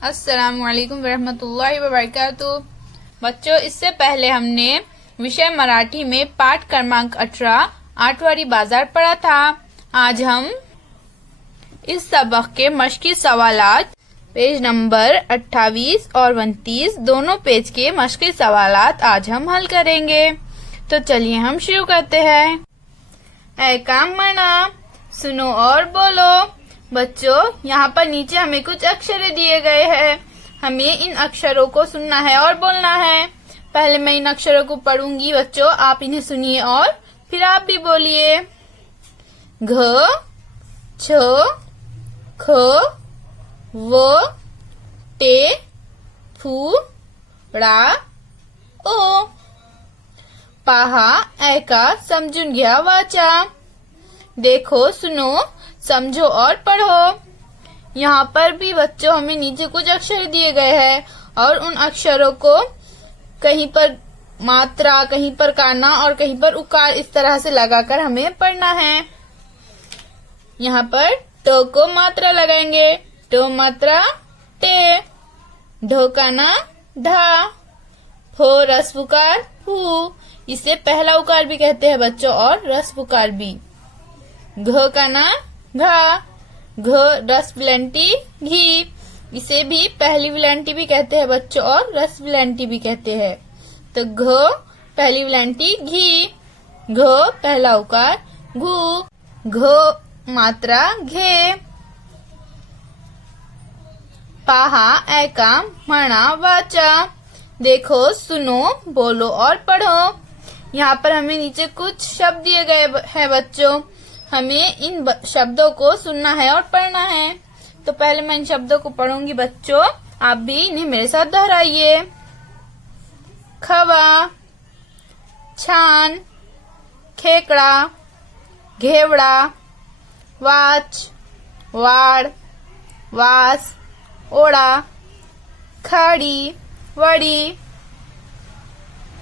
अस्सलामुअलैकुम वरहमतुल्लाहि वबरकातुह। बच्चों, इससे पहले हमने विषय मराठी में पाठ क्रमांक 18 आठवारी बाजार पढ़ा था। आज हम इस सबक के मश्की सवालात पेज नंबर 28 और 29 दोनों पेज के मश्की सवालात आज हम हल करेंगे। तो चलिए हम शुरू करते हैं। ऐ काम मना, सुनो और बोलो। बच्चों, यहाँ पर नीचे हमें कुछ अक्षर दिए गए हैं। हमें इन अक्षरों को सुनना है और बोलना है। पहले मैं इन अक्षरों को पढ़ूंगी बच्चों, आप इन्हें सुनिए और फिर आप भी बोलिए। घ, छ, ख, व, टे, फू, रा, ओ। पहा ऐका समजून घ्या वाचा। देखो, सुनो, समझो और पढ़ो। यहाँ पर भी बच्चों हमें नीचे कुछ अक्षर दिए गए हैं और उन अक्षरों को कहीं पर मात्रा, कहीं पर काना और कहीं पर उकार इस तरह से लगाकर हमें पढ़ना है। यहाँ पर ट को मात्रा लगाएंगे, ट मात्रा टे, ढ काना ढा, फो रस उकार फू, इसे पहला उकार भी कहते हैं बच्चों और रस उकार भी। घ काना घा, घ रस विलंटी घी, इसे भी पहली विलंटी भी कहते हैं बच्चों और रस विलंटी भी कहते हैं। तो घ पहली विलंटी घी, घ पहला उकार घू, घ मात्रा घे। पहा ऐका म्हणा वाचा। देखो, सुनो, बोलो और पढ़ो। यहाँ पर हमें नीचे कुछ शब्द दिए गए हैं बच्चों, हमें इन शब्दों को सुनना है और पढ़ना है। तो पहले मैं इन शब्दों को पढ़ूंगी बच्चों, आप भी इन्हें मेरे साथ दोहराइए। खवा, छान, खेकड़ा, घेवड़ा, वाच, वाड़, वास, ओड़ा, खाड़ी, वड़ी,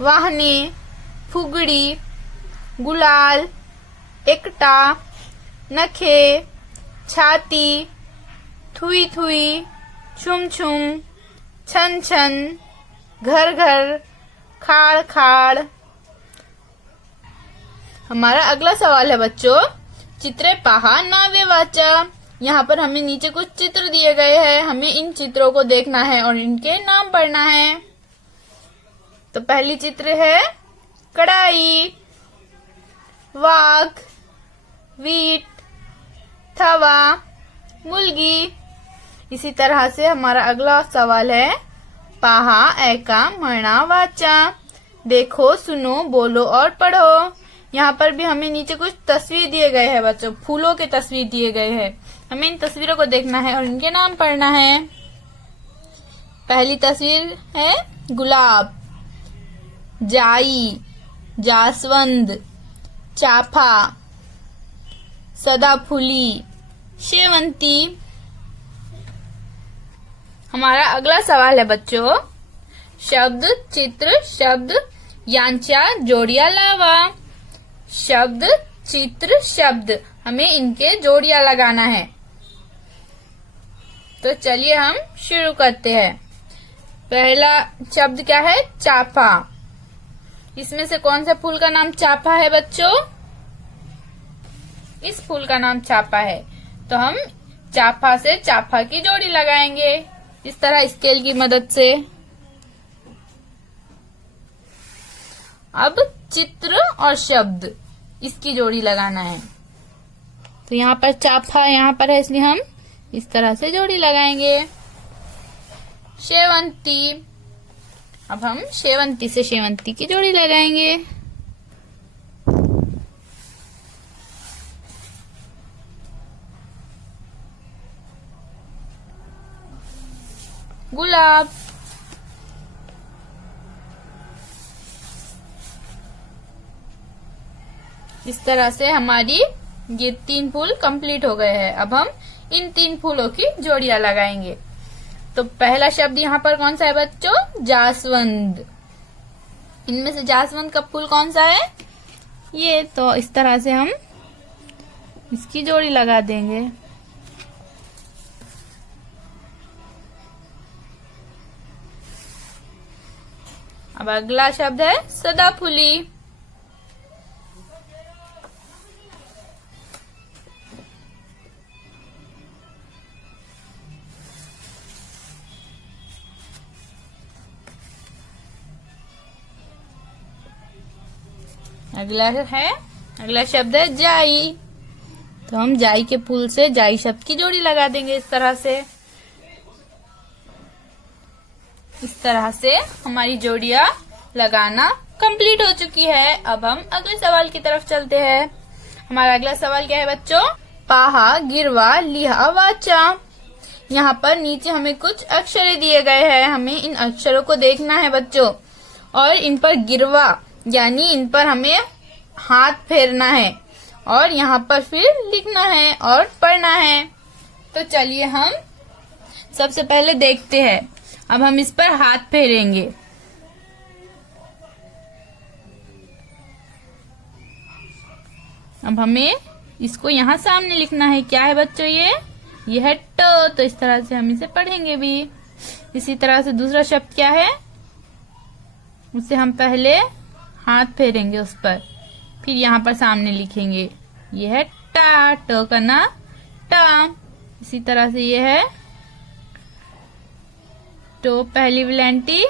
वाहने, फुगड़ी, गुलाल, एकटा, नखे, छाती, थुई थुई, छुम छुम, छन छन, घर घर, खाड़ खाड़। हमारा अगला सवाल है बच्चों, चित्रे पहा नावे वाचा। यहाँ पर हमें नीचे कुछ चित्र दिए गए हैं, हमें इन चित्रों को देखना है और इनके नाम पढ़ना है। तो पहली चित्र है कढ़ाई, वाघ, वीट, थवा, मुलगी। इसी तरह से हमारा अगला सवाल है पहा ऐका म्हणा वाचा। देखो, सुनो, बोलो और पढ़ो। यहाँ पर भी हमें नीचे कुछ तस्वीर दिए गए हैं बच्चों, फूलों के तस्वीर दिए गए हैं। हमें इन तस्वीरों को देखना है और इनके नाम पढ़ना है। पहली तस्वीर है गुलाब, जाई, जासवंद, चाफा, सदाफुली, शेवंती। हमारा अगला सवाल है बच्चों, शब्द, चित्र, शब्द यांच्या जोड़ियां लावा। शब्द, चित्र, शब्द, हमें इनके जोड़ियां लगाना है। तो चलिए हम शुरू करते हैं। पहला शब्द क्या है? चाफा। इसमें से कौन सा फूल का नाम चाफा है बच्चों? इस फूल का नाम चाफा है। तो हम चाफा से चाफा की जोड़ी लगाएंगे इस तरह स्केल की मदद से। अब चित्र और शब्द, इसकी जोड़ी लगाना है। तो यहाँ पर चाफा यहाँ पर है, इसलिए हम इस तरह से जोड़ी लगाएंगे। शेवंती, अब हम शेवंती से शेवंती की जोड़ी लगाएंगे। गुलाब, इस तरह से हमारी ये 3 फूल कंप्लीट हो गए हैं। अब हम इन 3 फूलों की जोड़ियां लगाएंगे। तो पहला शब्द यहाँ पर कौन सा है बच्चों? जासवंद। इनमें से जासवंद का फूल कौन सा है? ये। तो इस तरह से हम इसकी जोड़ी लगा देंगे। अब अगला शब्द है सदाफुली। अगला शब्द है जाई। तो हम जाई के फूल से जाई शब्द की जोड़ी लगा देंगे इस तरह से हमारी जोड़ियां लगाना कंप्लीट हो चुकी है। अब हम अगले सवाल की तरफ चलते हैं। हमारा अगला सवाल क्या है बच्चों? पाहा गिरवा लिहा वाचा। यहाँ पर नीचे हमें कुछ अक्षर दिए गए हैं, हमें इन अक्षरों को देखना है बच्चों, और इन पर गिरवा यानी इन पर हमें हाथ फेरना है और यहाँ पर फिर लिखना है और पढ़ना है। तो चलिए हम सबसे पहले देखते हैं। अब हम इस पर हाथ फेरेंगे। अब हमें इसको यहाँ सामने लिखना है। क्या है बच्चों ये है ट। तो इस तरह से हम इसे पढ़ेंगे भी। इसी तरह से दूसरा शब्द क्या है, उसे हम पहले हाथ फेरेंगे उस पर, फिर यहाँ पर सामने लिखेंगे। ये है टा। ट का ना टा। इसी तरह से ये है तो पहली विलंटी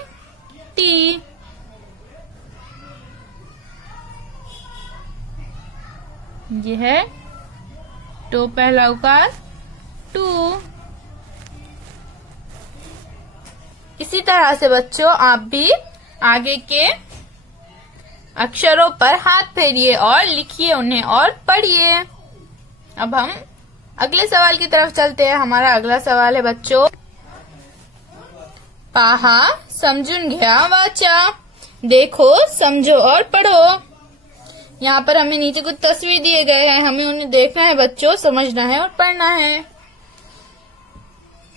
टी। ये है तो पहला उकार टू। इसी तरह से बच्चों आप भी आगे के अक्षरों पर हाथ फेरिए और लिखिए उन्हें और पढ़िए। अब हम अगले सवाल की तरफ चलते हैं। हमारा अगला सवाल है बच्चों, पाहा समझून घ्या वाचा। देखो, समझो और पढ़ो। यहाँ पर हमें नीचे कुछ तस्वीर दिए गए हैं, हमें उन्हें देखना है बच्चों, समझना है और पढ़ना है।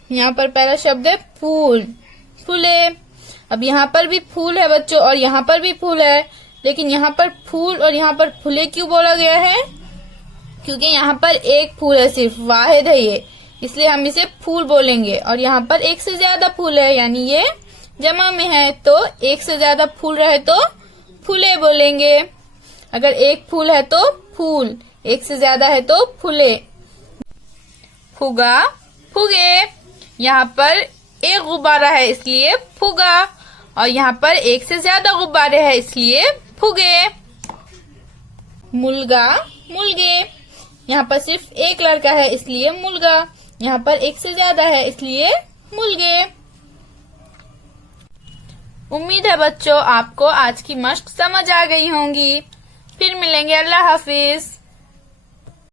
यहाँ पर पहला शब्द है फूल, फूले। अब यहाँ पर भी फूल है बच्चों और यहाँ पर भी फूल है, लेकिन यहाँ पर फूल और यहाँ पर फूले क्यों बोला गया है? क्योंकि यहाँ पर एक फूल है, सिर्फ वाहिद है ये, इसलिए हम इसे फूल बोलेंगे। और यहाँ पर एक से ज्यादा फूल है यानी ये जमा में है, तो एक से ज्यादा फूल रहे तो फूले बोलेंगे। अगर एक फूल है तो फूल, एक से ज्यादा है तो फूले। फुगा, फुगे। यहाँ पर एक गुब्बारा है इसलिए फुगा, और यहाँ पर एक से ज्यादा गुब्बारे हैं इसलिए फुगे। मुलगा, मुलगे। यहाँ पर सिर्फ एक लड़का है इसलिए मुलगा, यहाँ पर एक से ज्यादा है इसलिए मुलगे। उम्मीद है बच्चों आपको आज की मश्क समझ आ गई होंगी। फिर मिलेंगे। अल्लाह हाफिज।